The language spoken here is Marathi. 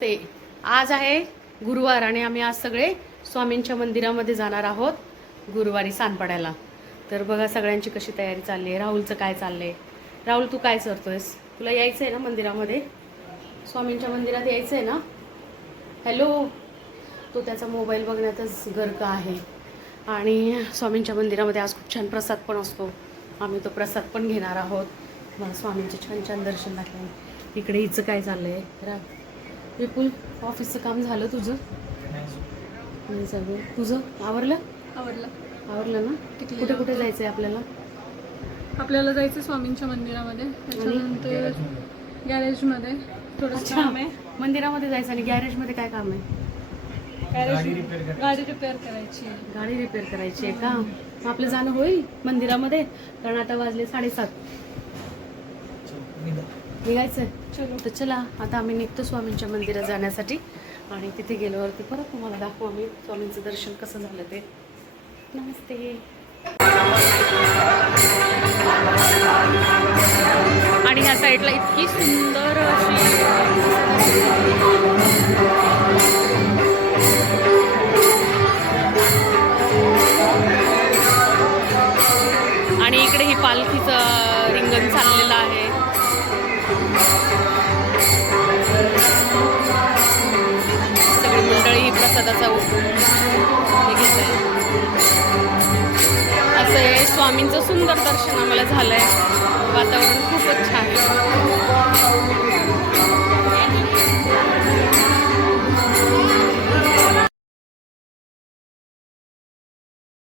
ते आज आहे गुरुवार आणि आम्ही आज सगळे स्वामींच्या मंदिरामध्ये जाणार आहोत गुरुवारी सांनपाड्याला. तर बघा सगळ्यांची कशी तयारी चालली आहे. राहुलचं काय चाललंय? राहुल तू काय करतोयस? तुला यायचं आहे ना मंदिरामध्ये? स्वामींच्या मंदिरात यायचं आहे ना? हॅलो. तो त्याचा मोबाईल बघण्यातच गर्क आहे. आणि स्वामींच्या मंदिरामध्ये आज खूप छान प्रसाद पण असतो. आम्ही तो प्रसाद पण घेणार आहोत. मला स्वामींचे छान छान दर्शन दाखवून. इकडे हिचं काय चाललंय? विपुल ऑफिसचं काम झालं तुझं? नाही सगळं तुझं आवरलं? आवरलं ना? कुठे कुठे जायचं आहे आपल्याला? आपल्याला जायचं स्वामींच्या मंदिरामध्ये, त्याच्यानंतर गॅरेजमध्ये थोडंसं काम आहे. मंदिरामध्ये जायचं आणि गॅरेजमध्ये काय काम आहे? गाडी रिपेअर करायची आहे. गाडी रिपेअर करायची आहे का? मग आपलं जाणं होईल मंदिरामध्ये? कारण आता वाजले 7:30. निघायचं आहे? तर चला आता आम्ही निघतो स्वामींच्या मंदिरात जाण्यासाठी. आणि तिथे गेल्यावरती परत तुम्हाला दाखवू आम्ही स्वामींचं दर्शन कसं झालं ते. नमस्ते. आणि ह्या साईडला इतकी सुंदर अशी आणि इकडे ही पालखीचं रिंगण चाललेलं आहे. सगळी मंडळी प्रसादाचा हे घेत आहे. असं हे स्वामींचं सुंदर दर्शन आम्हाला झालंय. वातावरण खूपच छान आहे.